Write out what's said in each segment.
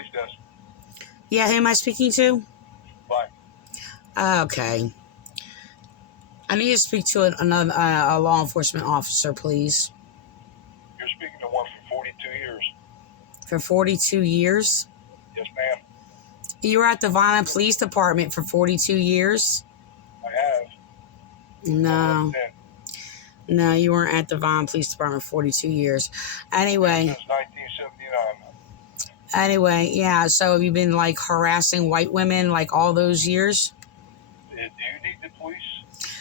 police desk. Yeah, who am I speaking to? Bye. Okay. I need to speak to another a law enforcement officer, please. You're speaking to one for 42 years. For 42 years? Yes, ma'am. You were at the Vineland Police Department for 42 years? I have. No. No, you weren't at the Vineland Police Department for 42 years. Anyway. Since 1979. Anyway, yeah, so have you been, like, harassing white women, like, all those years? Do you need the police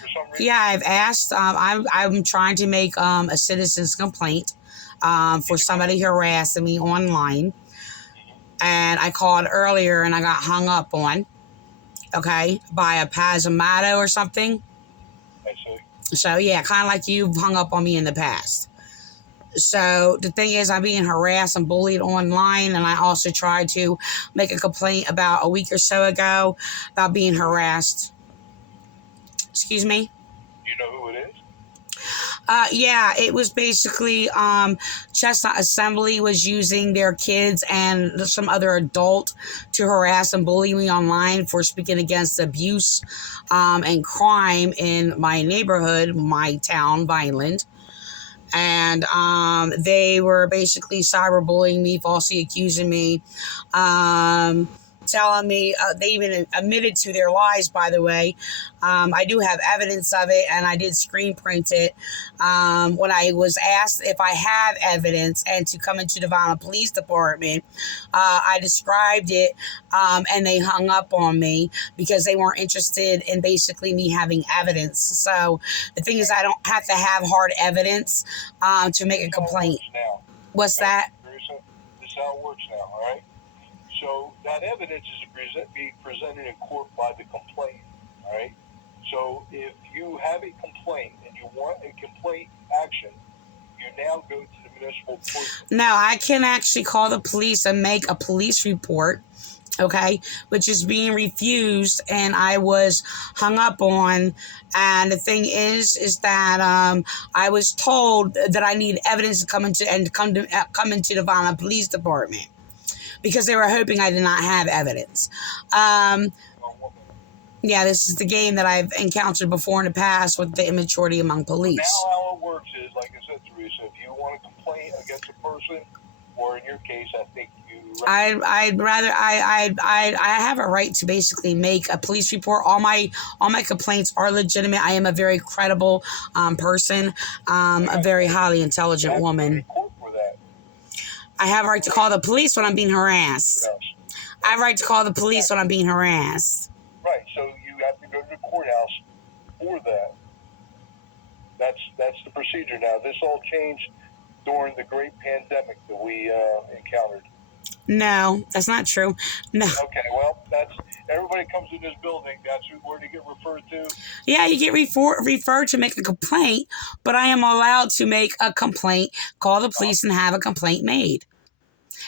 for some reason? Yeah, I've asked. I'm trying to make a citizen's complaint for somebody harassing me online. And I called earlier and I got hung up on, okay, by a Pasamato or something. I see. So, yeah, kind of like you've hung up on me in the past. So the thing is, I'm being harassed and bullied online, and I also tried to make a complaint about a week or so ago about being harassed. Excuse me? Do you know who it is? Yeah, it was basically Chestnut Assembly was using their kids and some other adult to harass and bully me online for speaking against abuse and crime in my neighborhood, my town, Vineland. And they were basically cyberbullying me, falsely accusing me, telling me, they even admitted to their lies, by the way. I do have evidence of it, and I did screen print it. When I was asked if I have evidence and to come into the Vineland Police Department, I described it, and they hung up on me because they weren't interested in basically me having evidence. So the thing is, I don't have to have hard evidence to make a complaint. What's that? This is how it works now, all right? So that evidence is being presented in court by the complainant, all right? So if you have a complaint and you want a complaint action, you now go to the municipal court. No, I can actually call the police and make a police report, okay, which is being refused, and I was hung up on. And the thing is that I was told that I need evidence to come into the Vineland Police Department, because they were hoping I did not have evidence. Yeah, this is the game that I've encountered before in the past with the immaturity among police. Now how it works is, like I said, Teresa, if you want to complain against a person, or in your case, I think you... I have a right to basically make a police report. All my complaints are legitimate. I am a very credible person, a very highly intelligent woman. I have a right to call the police when I'm being harassed. I have a right to call the police when I'm being harassed. Right, so you have to go to the courthouse for that. That's the procedure now. This all changed during the great pandemic that we encountered. No, that's not true. No. Okay, well, that's everybody comes in this building. That's where they get referred to. Yeah, you get referred to make a complaint, but I am allowed to make a complaint, call the police, and have a complaint made.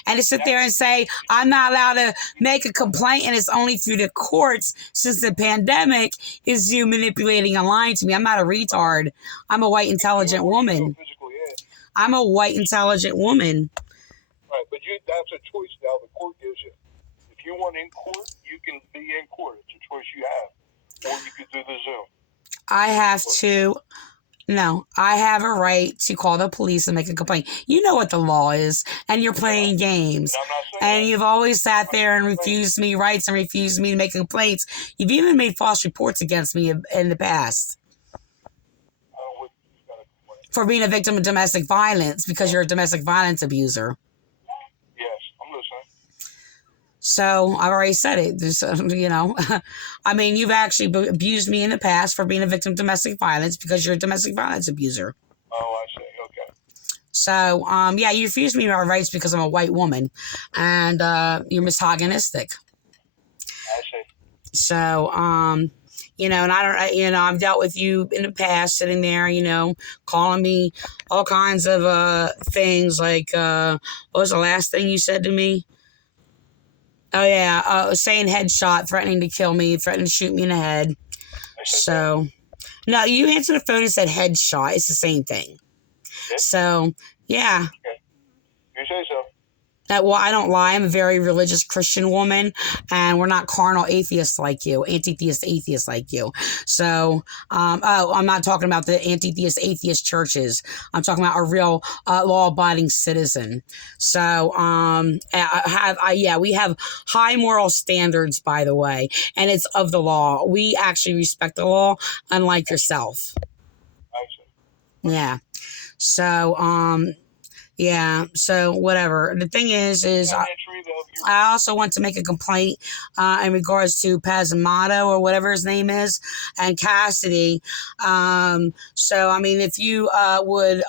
And to sit there and say, I'm not allowed to make a complaint and it's only through the courts since the pandemic, is you manipulating and lying to me. I'm not a retard. I'm a white, intelligent woman. I'm a white, intelligent woman. Right, but that's a choice now the court gives you. If you want in court, you can be in court. It's a choice you have. Or you could do the Zoom. I have a right to call the police and make a complaint. You know what the law is, and you're playing games. And you've always sat there and refused me rights and refused me to make complaints. You've even made false reports against me in the past for being a victim of domestic violence because you're a domestic violence abuser. Yes, I'm listening. So I've already said it. Just, I mean, you've actually abused me in the past for being a victim of domestic violence because you're a domestic violence abuser. Oh, I see. Okay. So, yeah, you refused me my rights because I'm a white woman, and you're misogynistic. I see. So, and I've dealt with you in the past, sitting there, calling me all kinds of things like, what was the last thing you said to me? Oh, yeah, saying headshot, threatening to kill me, threatening to shoot me in the head. So, no, you answered the phone and said headshot. It's the same thing. Yeah. So, yeah. Okay. You say so. Well, I don't lie. I'm a very religious Christian woman, and we're not carnal atheists like you, anti-theist atheists like you. So, I'm not talking about the anti-theist atheist churches. I'm talking about a real law-abiding citizen. So, we have high moral standards, by the way, and it's of the law. We actually respect the law, unlike yourself. I see. Yeah. So, yeah, so whatever. The thing is I also want to make a complaint in regards to Pazamato or whatever his name is and Cassidy. So, I mean, if you would,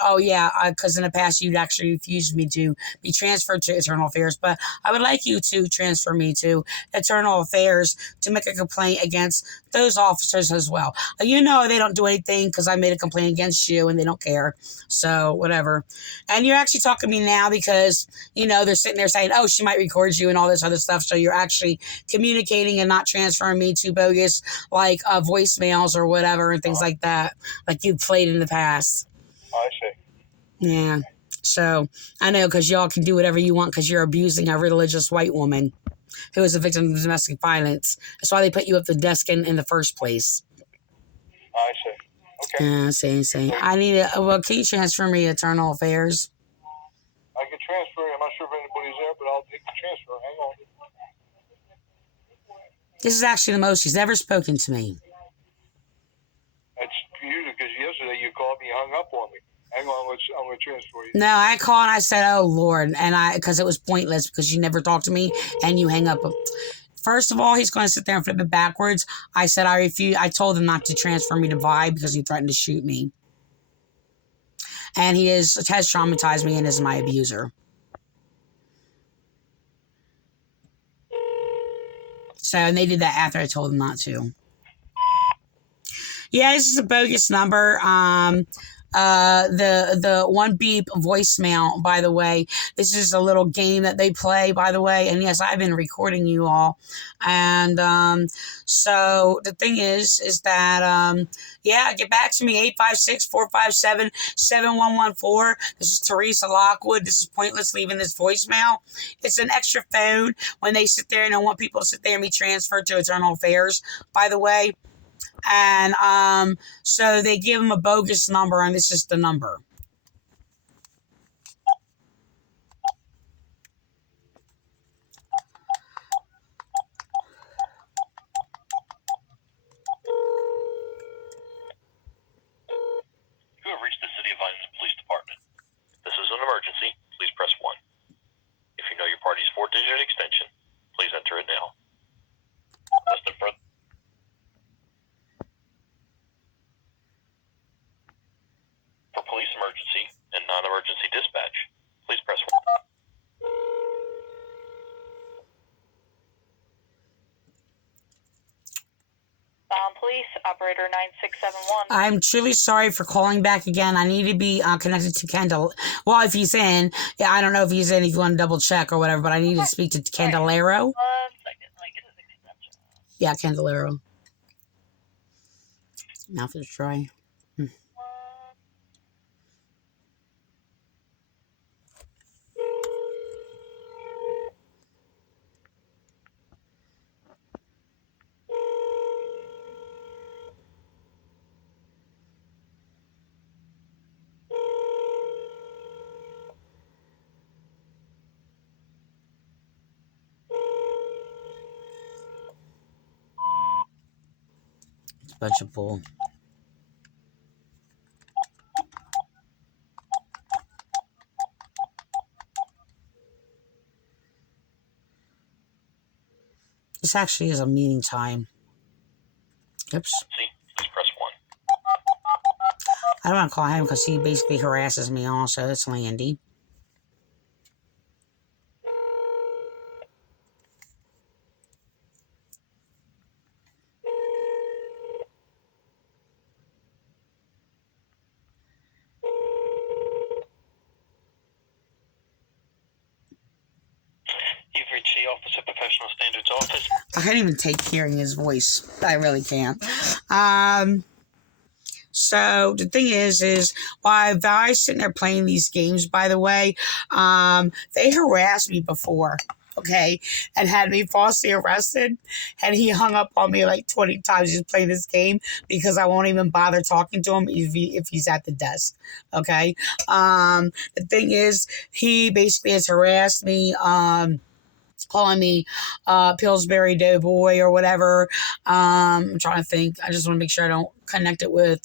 because in the past you'd actually refused me to be transferred to Internal Affairs, but I would like you to transfer me to Internal Affairs to make a complaint against those officers as well. You know, they don't do anything because I made a complaint against you and they don't care. So, whatever. And you're actually talking to me now because, you know, they're sitting there saying, oh, she might record you and all this other stuff. So you're actually communicating and not transferring me to bogus, like, voicemails or whatever and things like that, like you've played in the past. I see. Yeah. So I know because y'all can do whatever you want because you're abusing a religious white woman who is a victim of domestic violence. That's why they put you up the desk in the first place. I see. Okay. See. I need can you transfer me to Internal Affairs? I can transfer. I'm not sure if anybody's there, but I'll take the transfer. Hang on. This is actually the most she's ever spoken to me. That's usually because yesterday you called me, hung up on me. Hang on, I'm going to transfer you. No, I called and I said, oh, Lord, and because it was pointless because you never talked to me and you hang up. First of all, he's going to sit there and flip it backwards. I said I refuse. I told him not to transfer me to Vi because he threatened to shoot me. And he has traumatized me and is my abuser. So, and they did that after I told them not to. Yeah, this is a bogus number. The one beep voicemail, by the way. This is a little game that they play, by the way. And yes, I've been recording you all. And so the thing is that get back to me, 856-457-7114. This is Teresa Lockwood. This is pointless leaving this voicemail. It's an extra phone when they sit there and don't want people to sit there and be transferred to Internal Affairs, by the way. And so they give him a bogus number, and this is the number. You have reached the City of Vineland Police Department. This is an emergency. Please press 1. If you know your party's 4-digit extension, please enter it now. Listen further. For police emergency and non-emergency dispatch, please press 1. Police, operator 9671. I'm truly sorry for calling back again. I need to be connected to Kendall. Well, if he's in, I don't know if he's in, if you want to double check or whatever, but I need to speak to Candelero. 1 second, let me get his extension. Yeah, Candelero. Mouth is dry. It's a bunch of bull. This actually is a meeting time. Oops. Please press 1. I don't want to call him because he basically harasses me also. That's Landy. You've reached the Office of Professional Standards office. I can't even take hearing his voice. I really can't. So the thing is while Vi's sitting there playing these games, by the way, they harassed me before. Okay, and had me falsely arrested, and he hung up on me like 20 times just playing this game because I won't even bother talking to him if he's at the desk. Okay, the thing is, he basically has harassed me. Calling me Pillsbury Doughboy or whatever. I'm trying to think. I just want to make sure I don't connect it with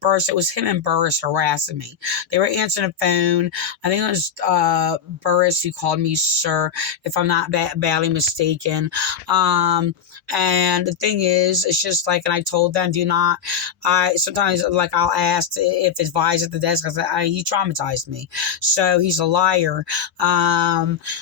Burris. It was him and Burris harassing me. They were answering the phone. I think it was Burris who called me sir, if I'm not badly mistaken. And the thing is, it's just like, and I told them, sometimes like I'll ask if it's Vi's at the desk. I said, he traumatized me. So he's a liar.